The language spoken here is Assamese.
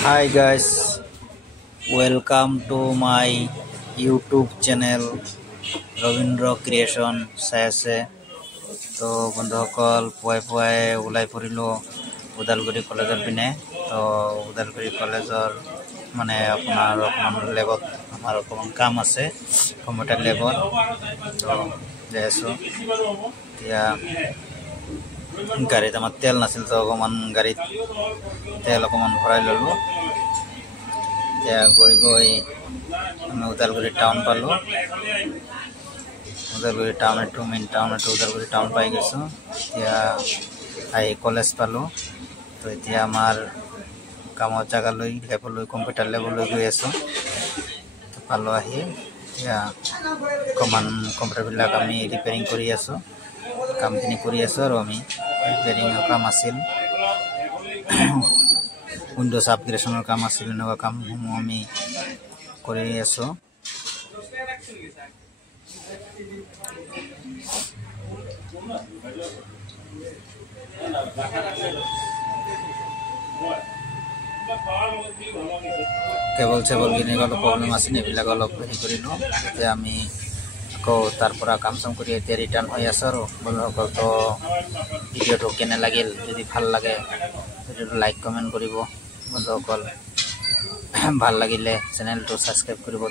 Hi guys, welcome to my YouTube channel Ravindra Creation Sayase. তো বন্ধুসকল পুৱাই ওলাই পৰিলো উদালগুৰি কলেজৰ পিনে। তো উদালগুৰি কলেজৰ মানে আপোনাৰ লেবত আমাৰ অকমান কাম আছে কম্পিউটাৰ লেবত। তো যাইছো এতিয়া গাড়ীত আমাৰ তেল নাছিল, তো অকমান গাড়ীত তেল অকমান ভৰাই ললো। এতিয়া গৈ আমি উদালগুৰি টাউন পালো। Udalguri town main town Udalguri town পাই গৈছো। এতিয়া কলেজ পালো। তো এতিয়া আমাৰ কামৰ জাগালৈ লেবলৈ কম্পিউটাৰ লেবলৈ গৈ আছো। পালো আহি এতিয়া অকমান কম্পিউটাৰবিলাক আমি ৰিপেয়াৰিং কৰি আছো। কামখিনি কৰি আছো আৰু আমি ৰিপেয়াৰিঙৰ কাম আছিল, উইন্ডোজ আপগ্ৰেডেশ্যনৰ কাম আছিল। এনেকুৱা কামসমূহ আমি কৰি আছো। কেবল কিনি অলপ প্ৰব্লেম আছিল, এইবিলাক অলপ হেৰি কৰিলো। এতিয়া আমি আকৌ তাৰ পৰা কাম চাম কৰি এতিয়া ৰিটাৰ্ণ হৈ আছো। আৰু বন্ধুসকল, তো ভিডিঅ'টো কেনে লাগিল, যদি ভাল লাগে ভিডিঅ'টো লাইক কমেণ্ট কৰিব বন্ধুসকল। ভাল লাগিলে চেনেলটো ছাবস্ক্ৰাইব কৰিব।